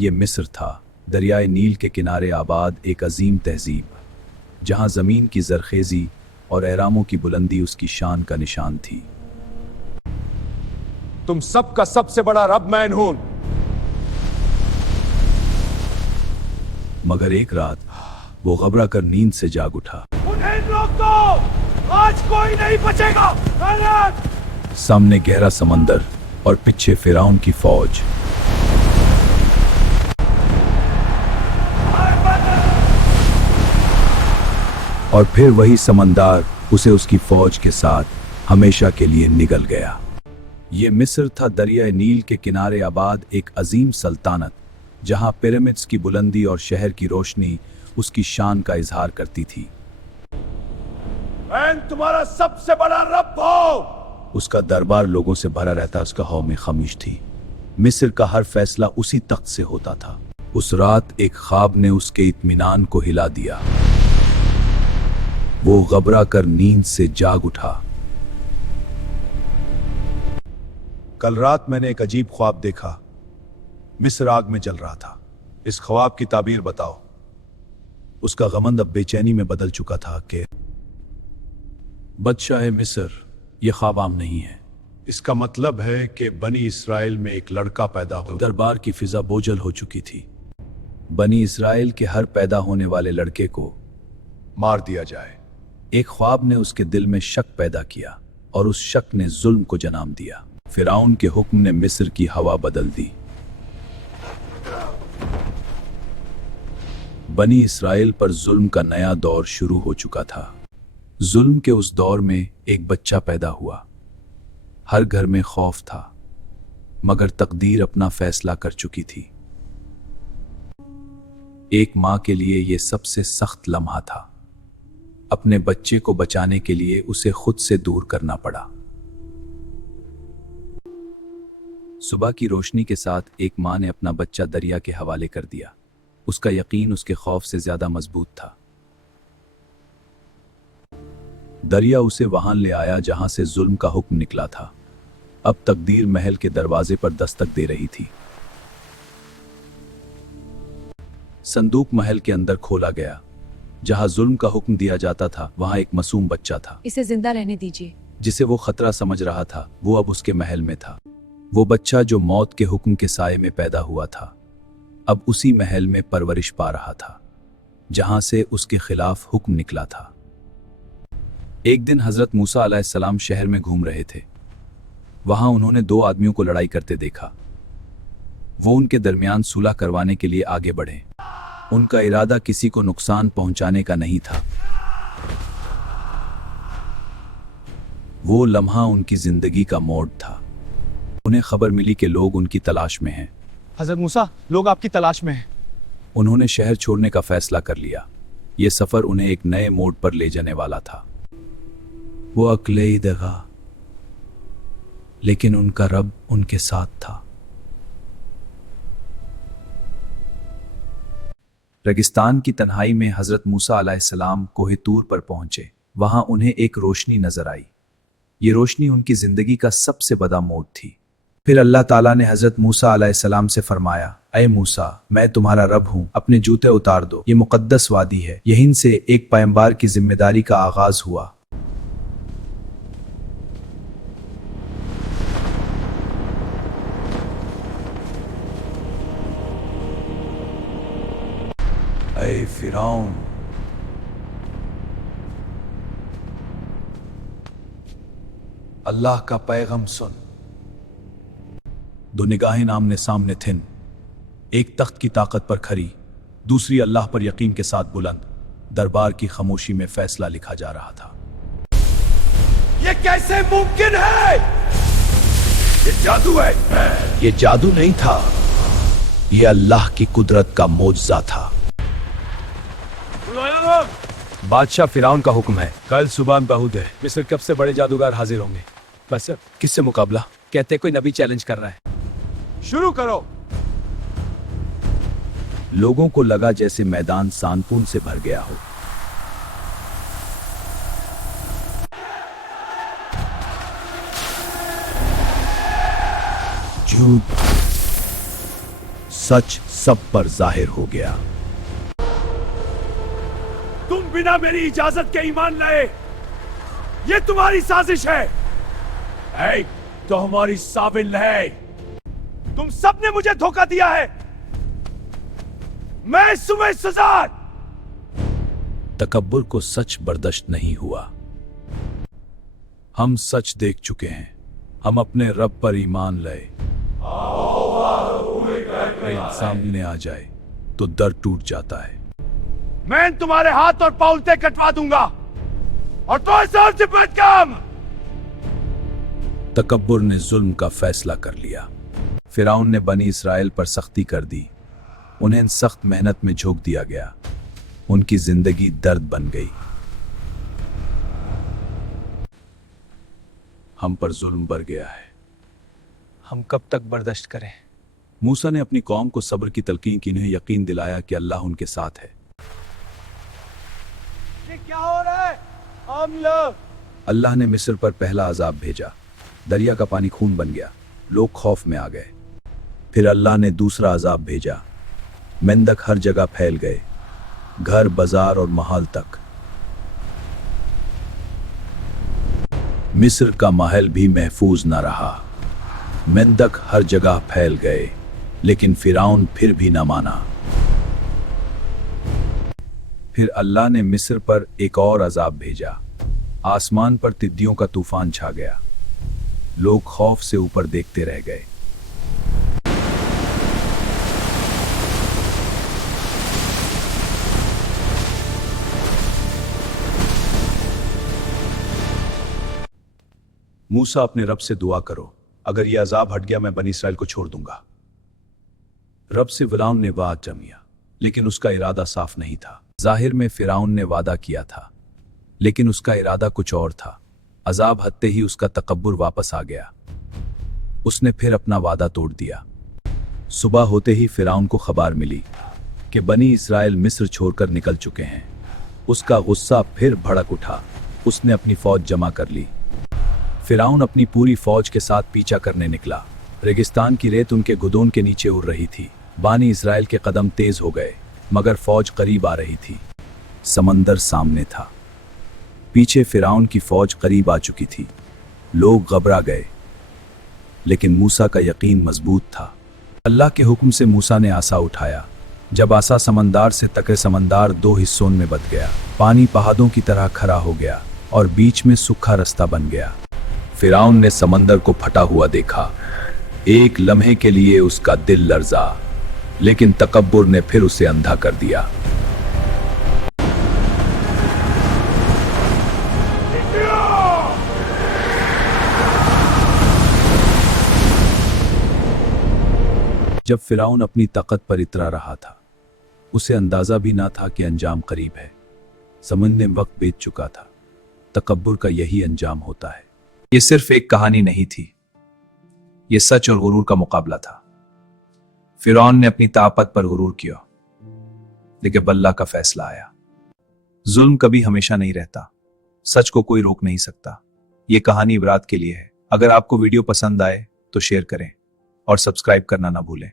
ये मिस्र था, दरियाए नील के किनारे आबाद एक अजीम तहजीब, जहां ज़मीन की ज़रखेज़ी और एहरामों की बुलंदी उसकी शान का निशान थी। तुम सबका सबसे बड़ा रब मैं हूं। मगर एक रात वो घबरा कर नींद से जाग उठा। उन्हें रोक दो, आज कोई नहीं बचेगा। सामने गहरा समंदर और पीछे फिरौन की फौज। और फिर वही समंदर उसे उसकी फौज के साथ हमेशा के लिए निगल गया। ये मिस्र था, दरियाए नील के किनारे आबाद एक अजीम सल्तनत, जहां पिरामिड्स की बुलंदी और शहर की रोशनी उसकी शान का इजहार करती थी। मैं तुम्हारा सबसे बड़ा रब हूं। उसका दरबार लोगों से भरा रहता, उसका हौम खमीश थी। मिस्र का हर फैसला उसी तख्त से होता था। उस रात एक ख्वाब ने उसके इत्मीनान को हिला दिया। वो घबरा कर नींद से जाग उठा। कल रात मैंने एक अजीब ख्वाब देखा। मिस्र आग में जल रहा था। इस ख्वाब की ताबीर बताओ। उसका गमंद अब बेचैनी में बदल चुका था कि बादशाह मिस्र, यह ख्वाब आम नहीं है। इसका मतलब है कि बनी इस्राइल में एक लड़का पैदा हो। दरबार की फिजा बोझल हो चुकी थी। बनी इस्राइल के हर पैदा होने वाले लड़के को मार दिया जाए। एक ख्वाब ने उसके दिल में शक पैदा किया और उस शक ने जुल्म को जन्म दिया। फिरौन के हुक्म ने मिस्र की हवा बदल दी। बनी इस्राइल पर जुल्म का नया दौर शुरू हो चुका था। जुल्म के उस दौर में एक बच्चा पैदा हुआ। हर घर में खौफ था, मगर तकदीर अपना फैसला कर चुकी थी। एक मां के लिए यह सबसे सख्त लम्हा था। अपने बच्चे को बचाने के लिए उसे खुद से दूर करना पड़ा। सुबह की रोशनी के साथ एक मां ने अपना बच्चा दरिया के हवाले कर दिया। उसका यकीन उसके खौफ से ज्यादा मजबूत था। दरिया उसे वहां ले आया जहां से जुल्म का हुक्म निकला था। अब तकदीर महल के दरवाजे पर दस्तक दे रही थी। संदूक महल के अंदर खोला गया। जहां जुल्म का हुक्म दिया जाता था, वहां एक मासूम बच्चा था। इसे जिंदा रहने दीजिए। जिसे वो खतरा समझ रहा था, वो अब उसके महल में था। वो बच्चा जो मौत के हुक्म के साये में पैदा हुआ था, अब उसी महल में परवरिश पा रहा था जहां से उसके खिलाफ हुक्म निकला था। एक दिन हजरत मूसा अलैहिस्सलाम शहर में घूम रहे थे। वहां उन्होंने दो आदमियों को लड़ाई करते देखा। वो उनके दरमियान सुलह करवाने के लिए आगे बढ़े। उनका इरादा किसी को नुकसान पहुंचाने का नहीं था। वो लम्हा उनकी जिंदगी का मोड़ था। उन्हें खबर मिली कि लोग उनकी तलाश में हैं। हजरत मूसा, लोग आपकी तलाश में हैं। उन्होंने शहर छोड़ने का फैसला कर लिया। ये सफर उन्हें एक नए मोड़ पर ले जाने वाला था। वो अकेले ही दगा, लेकिन उनका रब उनके साथ था। रेगिस्तान की तन्हाई में हजरत मूसा अलैहिस्सलाम कोहे तूर पर पहुंचे। वहां उन्हें एक रोशनी नजर आई। ये रोशनी उनकी जिंदगी का सबसे बड़ा मोड़ थी। फिर अल्लाह ताला ने हजरत मूसा अलैहिस्सलाम से फरमाया, ऐ मूसा, मैं तुम्हारा रब हूं, अपने जूते उतार दो। ये मुकद्दस वादी है। यहीं से एक पैगंबर की जिम्मेदारी का आगाज हुआ। ऐ फिरौन, अल्लाह का पैगम सुन। दो निगाहें आमने सामने थिन। एक तख्त की ताकत पर खड़ी, दूसरी अल्लाह पर यकीन के साथ बुलंद। दरबार की खामोशी में फैसला लिखा जा रहा था। ये कैसे मुमकिन है? ये जादू है। ये जादू नहीं था, ये अल्लाह की कुदरत का मोजज़ा था। बादशाह फिरौन का हुक्म है, कल सुबह बहुत है मिस्र के सबसे बड़े जादूगर हाजिर होंगे। बस किससे मुकाबला? कहते कोई नबी चैलेंज कर रहा है। शुरू करो। लोगों को लगा जैसे मैदान सांपून से भर गया हो। झूठ, सच सब पर जाहिर हो गया। तुम बिना मेरी इजाजत के ईमान लाए, ये तुम्हारी साजिश है। तो हमारी साबिल है। तुम सबने मुझे धोखा दिया है। मैं सुबह सजा। तकब्बुर को सच बर्दाश्त नहीं हुआ। हम सच देख चुके हैं, हम अपने रब पर ईमान लाए। सामने आ जाए तो दर टूट जाता है। मैं तुम्हारे हाथ और पाउलते कटवा दूंगा और तो हिसाब से बच काम। तकब्बुर ने जुल्म का फैसला कर लिया। फिरौन ने बनी इसराइल पर सख्ती कर दी। उन्हें सख्त मेहनत में झोंक दिया गया। उनकी जिंदगी दर्द बन गई। हम पर जुल्म बढ़ गया है। हम कब तक बर्दाश्त करें? मूसा ने अपनी कौम को सब्र की तलकीन की, उन्हें यकीन दिलाया कि अल्लाह उनके साथ है। ये क्या हो रहा है? हम लोग अल्लाह ने मिस्र पर पहला अजाब भेजा। दरिया का पानी खून बन गया। लोग खौफ में आ गए। फिर अल्लाह ने दूसरा अजाब भेजा। मेंढक हर जगह फैल गए, घर, बाजार और महल तक। मिस्र का महल भी महफूज न रहा। मेंढक हर जगह फैल गए, लेकिन फिरौन फिर भी न माना। फिर अल्लाह ने मिस्र पर एक और अजाब भेजा। आसमान पर तितलियों का तूफान छा गया। लोग खौफ से ऊपर देखते रह गए। मूसा, अपने रब से दुआ करो, अगर यह अजाब हट गया मैं बनी इसराइल को छोड़ दूंगा। रब से फिरौन ने वाद जमिया, लेकिन उसका इरादा साफ नहीं था। जाहिर में फिरौन ने वादा किया था, लेकिन उसका इरादा कुछ और था। अजाब हटते ही उसका तकब्बुर वापस आ गया। उसने फिर अपना वादा तोड़ दिया। सुबह होते ही फिरौन को खबर मिली कि बनी इसराइल मिस्र छोड़कर निकल चुके हैं। उसका गुस्सा फिर भड़क उठा। उसने अपनी फौज जमा कर ली। फिरौन अपनी पूरी फौज के साथ पीछा करने निकला। रेगिस्तान की रेत उनके घुटनों के नीचे उड़ रही थी। बनी इसराइल के कदम तेज हो गए, मगर फौज करीब आ रही थी। समंदर सामने था। पीछे फिरौन की फौज करीब आ चुकी थी। लोग घबरा गए, लेकिन मूसा का यकीन मजबूत था। अल्लाह के हुक्म से मूसा ने आसा उठाया। जब आसा समंदर से टकरे, समंदर दो हिस्सों में बंट गया। पानी पहाड़ों की तरह खड़ा हो गया और बीच में सूखा रास्ता बन गया। फिरौन ने समंदर को फटा हुआ देखा। एक लम्हे के लिए उसका दिल लर्जा, लेकिन तकब्बुर ने फिर उसे अंधा कर दिया। जब फिरौन अपनी ताकत पर इतरा रहा था, उसे अंदाजा भी ना था कि अंजाम करीब है। समझ ने वक्त बीत चुका था। तकब्बुर का यही अंजाम होता है। ये सिर्फ एक कहानी नहीं थी, ये सच और गुरूर का मुकाबला था। फिरौन ने अपनी ताकत पर गुरूर किया, लेकिन अल्लाह का फैसला आया। जुल्म कभी हमेशा नहीं रहता। सच को कोई रोक नहीं सकता। ये कहानी इबरात के लिए है। अगर आपको वीडियो पसंद आए तो शेयर करें और सब्सक्राइब करना ना भूलें।